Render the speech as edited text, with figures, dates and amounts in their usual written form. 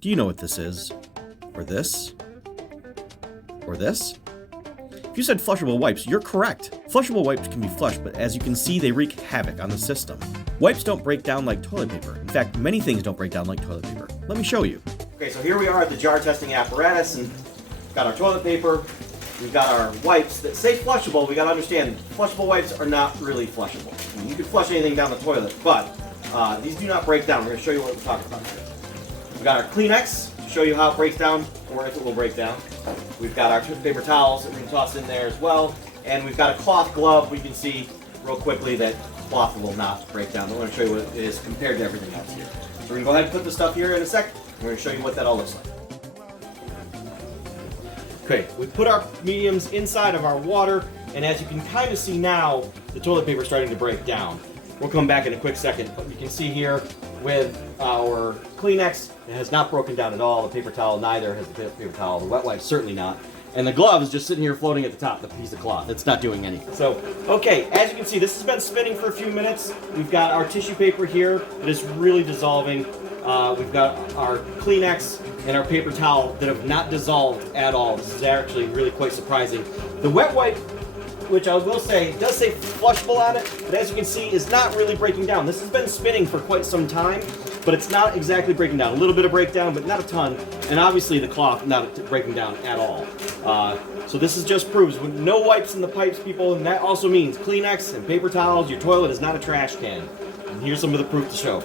Do you know what this is? Or this? Or this? If you said flushable wipes, you're correct. Flushable wipes can be flushed, but as you can see, they wreak havoc on the system. Wipes don't break down like toilet paper. In fact, many things don't break down like toilet paper. Let me show you. Okay, so here we are at the jar testing apparatus, and we've got our toilet paper, we've got our wipes that say flushable. We gotta understand, flushable wipes are not really flushable. I mean, you can flush anything down the toilet, but these do not break down. We're gonna show you what we're talking about here. We've got our Kleenex to show you how it breaks down, or if it will break down. We've got our paper towels that we can toss in there as well. And we've got a cloth glove. We can see real quickly that cloth will not break down. I'm going to show you what it is compared to everything else here. So we're going to go ahead and put the stuff here in a sec. We're going to show you what that all looks like. Okay, we put our mediums inside of our water, and as you can kind of see now, the toilet paper is starting to break down. We'll come back in a quick second, but you can see here with our Kleenex, it has not broken down at all. The paper towel, neither has the paper towel. The wet wipe, certainly not. And the glove is just sitting here floating at the top, the piece of cloth. It's not doing anything. So, okay, as you can see, this has been spinning for a few minutes. We've got our tissue paper here that is really dissolving. We've got our Kleenex and our paper towel that have not dissolved at all. This is actually really quite surprising. The wet wipe, which I will say, does say flushable on it, but as you can see, is not really breaking down. This has been spinning for quite some time, but it's not exactly breaking down. A little bit of breakdown, but not a ton. And obviously the cloth not breaking down at all. So this is just proves with no wipes in the pipes, people, and that also means Kleenex and paper towels. Your toilet is not a trash can. And here's some of the proof to show.